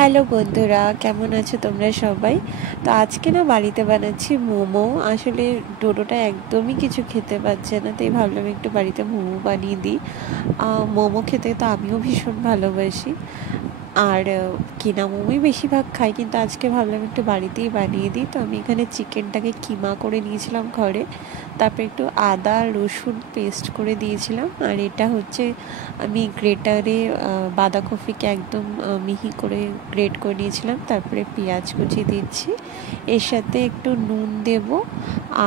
Hello বন্ধুরা, কেমন আছো তোমরা সবাই? তো আজকে না বাড়িতে বানাচ্ছি মোমো। আসলে ডোডোটা একদমই কিছু খেতে পারছে না, তাই ভাবলাম একটু বাড়িতে মোমো বানিয়ে দিই। মোমো খেতে তো আমিও ভীষণ ভালোবাসি, আর কিনা মোমোই বেশিরভাগ খাই, কিন্তু আজকে ভাবলাম একটু বাড়িতেই বানিয়ে দিই। তো আমি এখানে চিকেনটাকে কিমা করে নিয়েছিলাম ঘরে, তারপর একটু আদা রসুন পেস্ট করে দিয়েছিলাম। আর এটা হচ্ছে আমি গ্রেটারে বাঁধাকপিকে একদম মিহি করে গ্রেট করে নিয়েছিলাম, তারপরে পেঁয়াজ কুচি দিচ্ছি, এর সাথে একটু নুন দেব,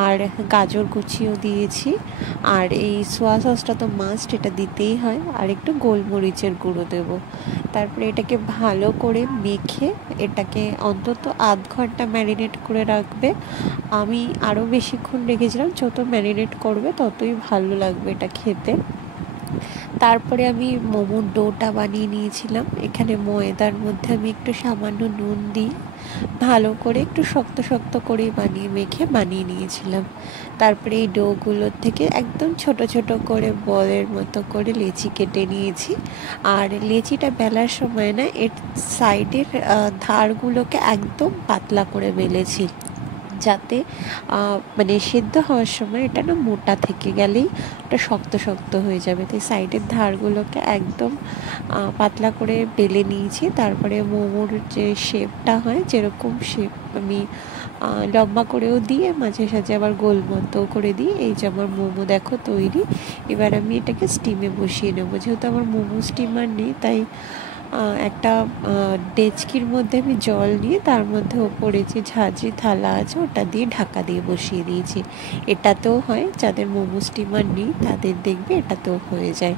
আর গাজর কুচিও দিয়েছি। আর এই সোয়া সসটা তো মাস্ট, এটা দিতেই হয়, আর একটু গোলমরিচের গুঁড়ো দেবো। তারপরে এটাকে ভালো করে মেখে এটাকে অন্তত আধ ঘন্টা ম্যারিনেট করে রাখবে। আমি আরও বেশিক্ষণ রেখেছিলাম, যত ম্যারিনেট করবে ততই ভালো লাগবে এটা খেতে। তারপরে আমি মোমোর ডোটা বানিয়ে নিয়েছিলাম। এখানে ময়দার মধ্যে আমি একটু সামান্য নুন দিই, ভালো করে একটু শক্ত শক্ত করে বানিয়ে নিয়েছিলাম। তারপরে এই ডোগুলোর থেকে একদম ছোট ছোট করে বলের মতো করে লেচি কেটে নিয়েছি। আর লেচিটা বেলার সময় না এর সাইডের ধারগুলোকে একদম পাতলা করে বেলেছি, যাতে মানে সেদ্ধ হওয়ার সময় এটা না মোটা থেকে গেলেই ওটা শক্ত শক্ত হয়ে যাবে। তাই সাইডের ধারগুলোকে একদম পাতলা করে বেলে নিয়েছি। তারপরে মোমোর যে শেপটা হয়, যেরকম শেপ আমি লম্বা করেও দিয়ে মাঝে সাঝে আবার গোল মতো করে দিই। এই যে আমার মোমো দেখো তৈরি। এবার আমি এটাকে স্টিমে বসিয়ে নেবো। যেহেতু আমার মোমো স্টিমার নেই, তাই একটা ডেচকির মধ্যে আমি জল নিয়ে তার মধ্যে ওপরে যে ঝাঁঝরি থালা আছে ওটা দিয়ে ঢাকা দিয়ে বসিয়ে দিয়েছি। এটাতেও হয়, যাদের মোমো স্টিমার নেই তাদের দেখবে এটাতেও হয়ে যায়।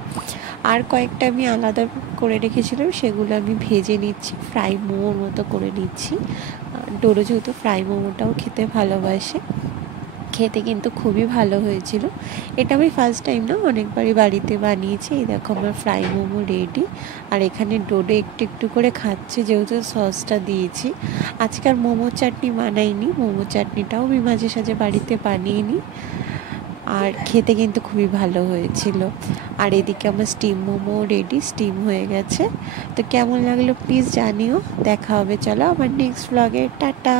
আর কয়েকটা আমি আলাদা করে রেখেছিলাম, সেগুলো আমি ভেজে নিচ্ছি, ফ্রাই মোমোর মতো করে নিচ্ছি। ডোডো যেহেতু ফ্রাই মোমোটাও খেতে ভালোবাসে, খেতে কিন্তু খুবই ভালো হয়েছিল। এটা আমি ফার্স্ট টাইম না, অনেকবারই বাড়িতে বানিয়েছি। এই দেখো আমার ফ্রাই মোমো রেডি। আর এখানে ডোডো একটু একটু করে খাচ্ছে, যেহেতু সসটা দিয়েছি। আজকাল মোমো চাটনি বানাইনি, মোমো চাটনিটাও আমি মাঝে সাঝে বাড়িতে বানিয়ে নিই, আর খেতে কিন্তু খুবই ভালো হয়েছিল। আর এদিকে আমার স্টিম মোমো রেডি, স্টিম হয়ে গেছে। তো কেমন লাগলো প্লিজ জানিও। দেখা হবে, চলো আমার নেক্সট ব্লগে, টাটা।